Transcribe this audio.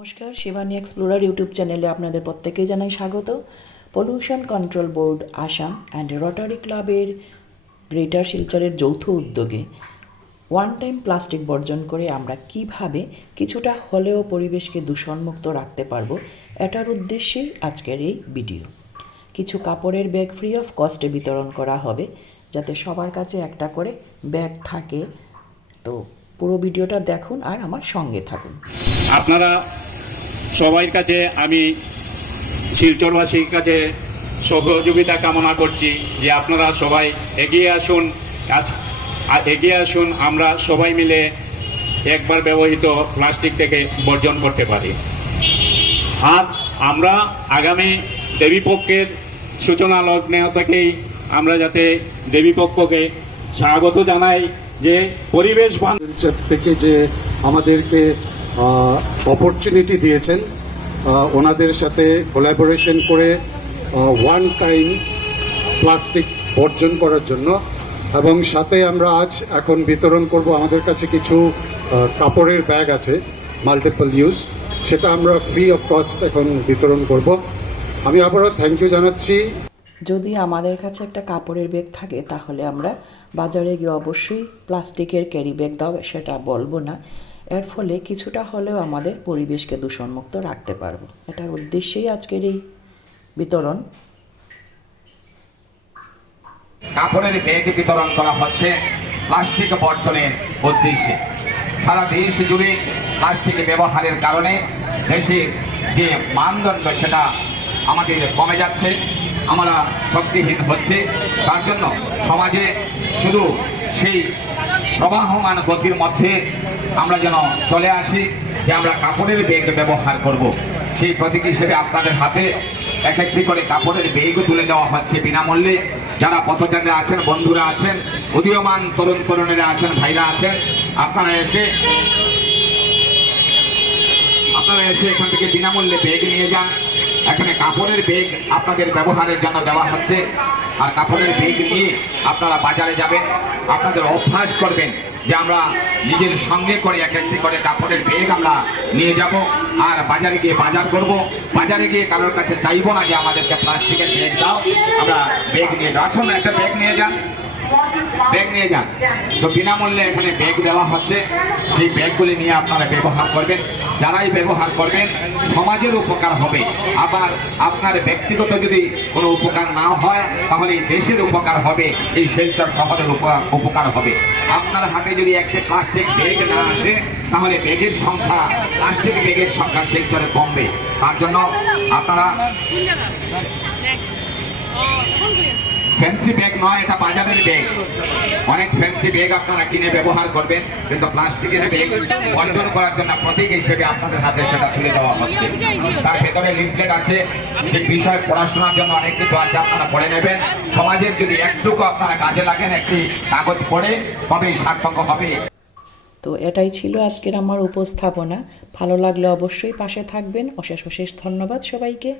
নমস্কার, Shivani explorer YouTube চ্যানেলে আপনাদের প্রত্যেকেই জানাই স্বাগত। Pollution control board Assam and rotary ক্লাবের গ্রেটার শিলচরের যৌথ উদ্যোগে ওয়ান টাইম প্লাস্টিক বর্জন করে আমরা কীভাবে কিছুটা হলেও পরিবেশকে দূষণমুক্ত রাখতে পারব এটার উদ্দেশ্যেই আজকের এই ভিডিও। কিছু কাপড়ের ব্যাগ ফ্রি অফ কস্টে বিতরণ করা হবে, যাতে সবার কাছে একটা করে ব্যাগ থাকে। তো পুরো ভিডিওটা দেখুন আর আমার সঙ্গে থাকুন। আপনারা সবার কাছে আমি শিলচরবাসীর কাছে সহযোগিতা কামনা করছি যে আপনারা সবাই এগিয়ে আসুন। আজ এগিয়ে আসুন। আমরা সবাই মিলে একবার ব্যবহৃত প্লাস্টিক থেকে বর্জন করতে পারি। আর আমরা আগামী দেবীপক্ষের সূচনা লগ্নে থেকেই আমরা যাতে দেবীপক্ষকে স্বাগত জানাই যে পরিবেশ থেকে যে আমাদেরকে অপরচুনিটি দিয়েছেন। ওনাদের সাথে কোলাবোরেশন করে ওয়ান টাইম প্লাস্টিক বর্জন করার জন্য। এবং সাথে আমরা আজ এখন বিতরণ করব আমাদের কাছে কিছু কাপড়ের ব্যাগ আছে মাল্টিপল ইউজ সেটা আমরা ফ্রি অফ কস্ট এখন বিতরণ করব। আমি আবারও থ্যাংক ইউ জানাচ্ছি। যদি আমাদের কাছে একটা কাপড়ের ব্যাগ থাকে, তাহলে আমরা বাজারে গিয়ে অবশ্যই প্লাস্টিকের ক্যারি ব্যাগ দাও, সেটা বলব না। এর ফলে কিছুটা হলেও আমাদের পরিবেশকে দূষণমুক্ত রাখতে পারব। এটার উদ্দেশ্যেই আজকের এই বিতরণ। কাপড়ের ব্যাগ বিতরণ করা হচ্ছে প্লাস্টিক বর্জনের উদ্দেশ্যে। সারা দেশ জুড়ে প্লাস্টিক ব্যবহারের কারণে দেশের যে মানদণ্ড, সেটা আমাদের কমে যাচ্ছে, আমরা শক্তিহীন হচ্ছে। তার জন্য সমাজে শুধু সেই প্রবাহমান গতির মধ্যে আমরা যেন চলে আসি, যে আমরা কাপড়ের ব্যাগ ব্যবহার করব। সেই প্রতীক হিসেবে আপনাদের হাতে এক একটি করে কাপড়ের বেগও তুলে দেওয়া হচ্ছে বিনামূল্যে। যারা পথচারীরা আছেন, বন্ধুরা আছেন, উদীয়মান তরুণ তরুণীরা আছেন, ভাইরা আছেন, আপনারা এসে আপনারা এসে এখান থেকে বিনামূল্যে বেগ নিয়ে যান। এখানে কাপড়ের বেগ আপনাদের ব্যবহারের জন্য দেওয়া হচ্ছে। আর কাপড়ের বেগ নিয়ে আপনারা বাজারে যাবেন, আপনাদের অভ্যাস করবেন। যে আমরা নিজের সঙ্গে করে এক একটি করে কাপড়ের বেগ আমরা নিয়ে যাব আর বাজারে গিয়ে বাজার করব। বাজারে গিয়ে কারোর কাছে চাইব না যে আমাদেরকে প্লাস্টিকের বেগ দাও। আমরা বেগ নিয়ে যাও আসুন, একটা বেগ নিয়ে যান। ব্যাগ নিয়ে যান। তো বিনামূল্যে এখানে ব্যাগ দেওয়া হচ্ছে। সেই ব্যাগগুলি নিয়ে আপনারা ব্যবহার করবেন। যারাই ব্যবহার করবেন, সমাজের উপকার হবে। আবার আপনার ব্যক্তিগত যদি কোনো উপকার না হয়, তাহলে দেশের উপকার হবে, এই শিলচর শহরের উপ- উপকার হবে। আপনার হাতে যদি একটি প্লাস্টিক ব্যাগ না আসে, তাহলে ব্যাগের সংখ্যা, প্লাস্টিক ব্যাগের সংখ্যা শিলচরে কমবে। তার জন্য আপনারা ফ্যান্সি ব্যাগ নয়, এটা বাজারের ব্যাগ অনেক ফ্যান্সি ব্যাগ আপনারা কিনে ব্যবহার করবেন, কিন্তু প্লাস্টিকের ব্যাগ বর্জন করার জন্য প্রতীক হিসেবে আপনাদের হাতে সেটা তুলে দেওয়া হচ্ছে। তার ভেতরে লিফলেট আছে সেই বিষয় পড়াশোনার জন্য অনেক কিছু আছে, আপনারা পড়ে নেবেন। সমাজের যদি একটুকু আপনারা কাজে লাগেন, একটি কাগজ পড়ে, তবেই সার্থক হবে। তো এটাই ছিল আজকের আমার উপস্থাপনা। ভালো লাগলে অবশ্যই পাশে থাকবেন। অশেষ অশেষ ধন্যবাদ সবাইকে।